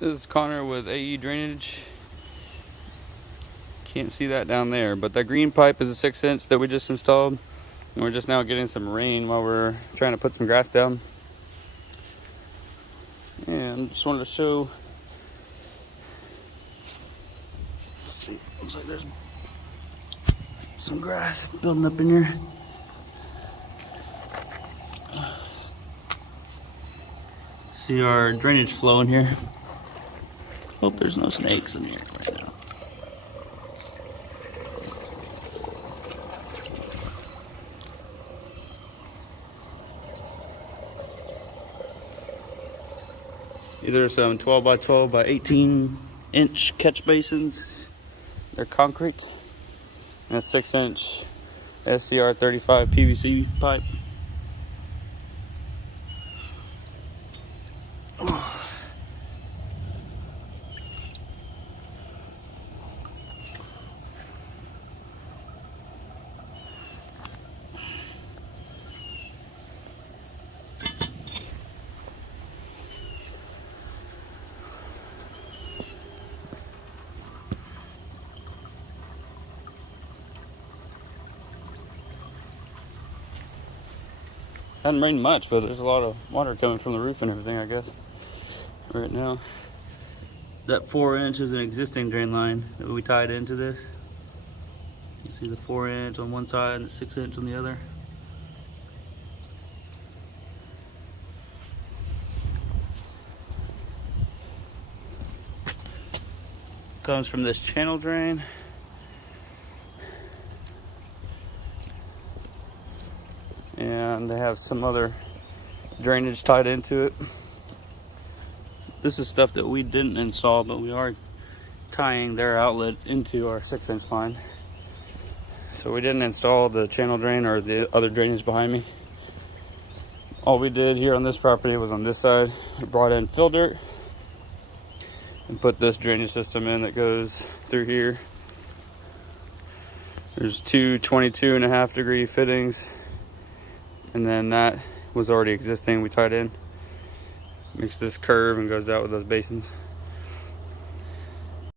This is Conroe with AE Drainage. Can't see that down there, but that green pipe is a 6-inch that we just installed. And we're just now getting some rain while we're trying to put some grass down. And just wanted to show. Let's see, looks like there's some grass building up in here. See our drainage flow in here. Hope there's no snakes in here right now. These are some 12 by 12 by 18 inch catch basins. They're concrete. And a 6-inch SCR 35 PVC pipe. Hasn't rained much, but there's a lot of water coming from the roof and everything, I guess, right now. That 4-inch is an existing drain line that we tied into this. You see the 4-inch on one side and the 6-inch on the other. Comes from this channel drain. And they have some other drainage tied into it. This is stuff that we didn't install, but we are tying their outlet into our 6-inch line. So we didn't install the channel drain or the other drainage behind me. All we did here on this property was on this side. We brought in fill dirt and put this drainage system in that goes through here. There's two 22.5-degree fittings. And then that was already existing, we tied in. Makes this curve and goes out with those basins.